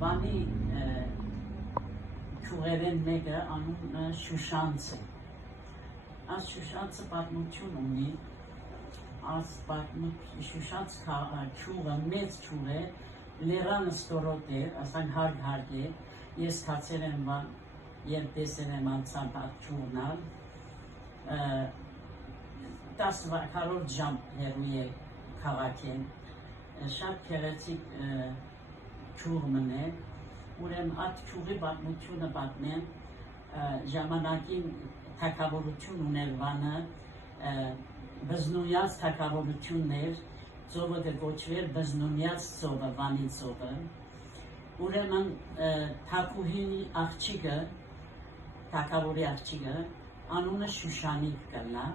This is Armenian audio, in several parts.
բանի ճուղերեն մեկը անունը Շուշանց է։ Այս Շուշանցը պատմություն ունի, Շուշանց ճուղը մեծ ճուղ է, լերանը ստորոտ է, ասան հարկ է, ես կացել եմ երբ տեսել եմ անցան ճուղնալ, 10-40 ժամ հեռու է քաղաքեն, շատ գեղեցիկ ճուղ մնե, ուրեմն այդ ճուղի պատմությունը պատմեմ, ժամանակին թագավորություն ուներ վանը, բզնունյաց թագավորություններ, ծովը կոչվեր բզնունյաց ծովը, վանի ծովը, ուրեմն թագուհի աղջիկը, թագավորի աղջիկը, անունը Շուշանիկ կլա,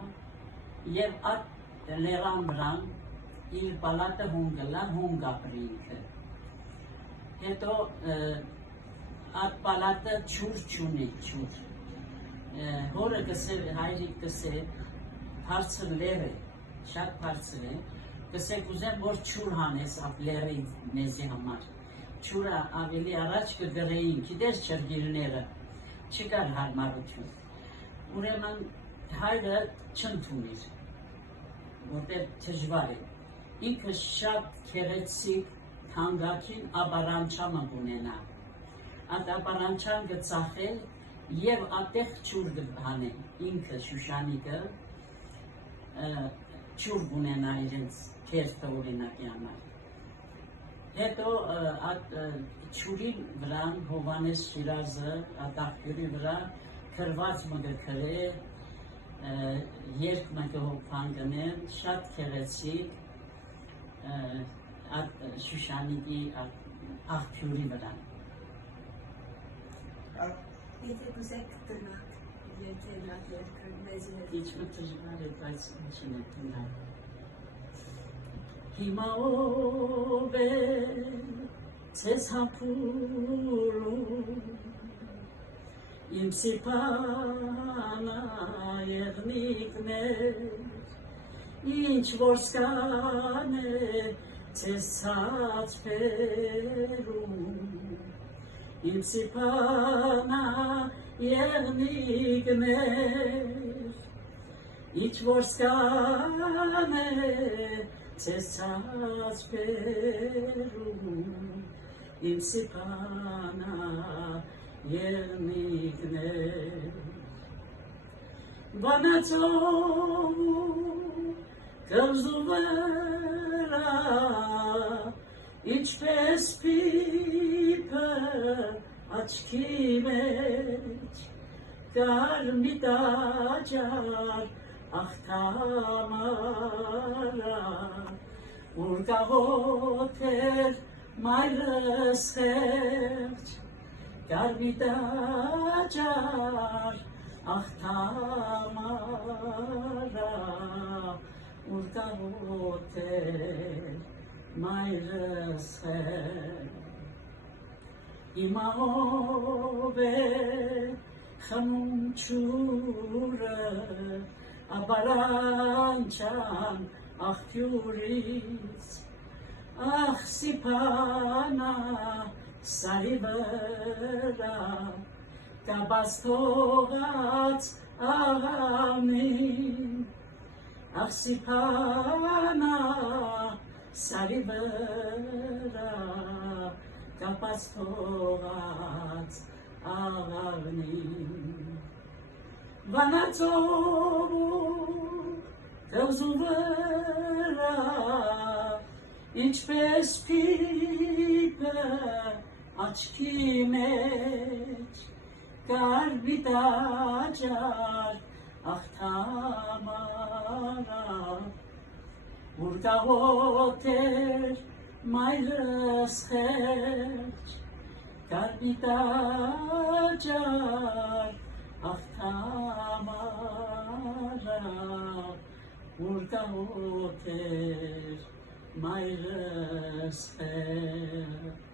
և այդ լերան վրան իր պալատը հունգլա, հունգ ապրի ինքը։ Հետո այդ պալատը չուր չունի, չուր։ Հորը կսեր, հայրիկ կսեր, բարձր լեր է, շատ բարձր է, կսեք ուզեմ, որ չուր հանես այդ լերը մեզի համար։ Չուրը ավելի առաջ կգրեին, գիտես չրգիրները, չկար հարմարություն։ Ուրեմն հայրը չընդունիր, որտեղ թժվար է։ Ինքը շատ գեղեցիկ թանկագին ապարանչամը ունենա։ Այդ ապարանչան կծախել և այդտեղ ջուր կհանեն։ Ինքը Շուշանիկը ջուր կունենա իրենց քերթը օրինակի համար։ Հետո այդ ջուրի վրան Հովհաննես Շիրազը, այդ աղբյուրի վրա քրված մը կքրե, երկ մը կհոգվանգնեն, շատ գեղեցիկ Շուշանիկի աղբյուրի վրա։ Եթե կուզեք տնակ, եթե նակ երկր մեզի հետ։ Իչմը թժվար է, բայց ինչին է տնակ։ Հիմա ով է ձեզ հապուրում, իմ սիպանա եղնիկներ, ինչ որ սկան է ձեզ ցած բերում, իմ սիպանա եղնիկներ, ինչ որ սկան է ձեզ ցած բերում, իմ սիպանա եղնիկներ, վանաձոր կղզու վրա, ինչպես պիպը աչքի մեջ, կար մի տաճար աղթամարա, ուր կաղոտ էր մայրս խեղճ, կար մի տաճար աղթամարա, ուր կաղոտ էր մայրս խեղճ։ Հիմա ով է խմում ջուրը, ապարանչան աղբյուրից, ախ սիպանա սարի վրա, կաբաց թողած աղավնին, ախ սիպանա սարի վրա, կաբաց թողած աղավնին, վանաձոր կղզու վրա, ինչպես պիպը աչքի մեջ, կար մի տաճար աղթամարա, ուր կաղոտ էր մայրս խեղճ, կար մի տաճար աղթամարա, ուր կաղոտ էր մայրս խեղճ։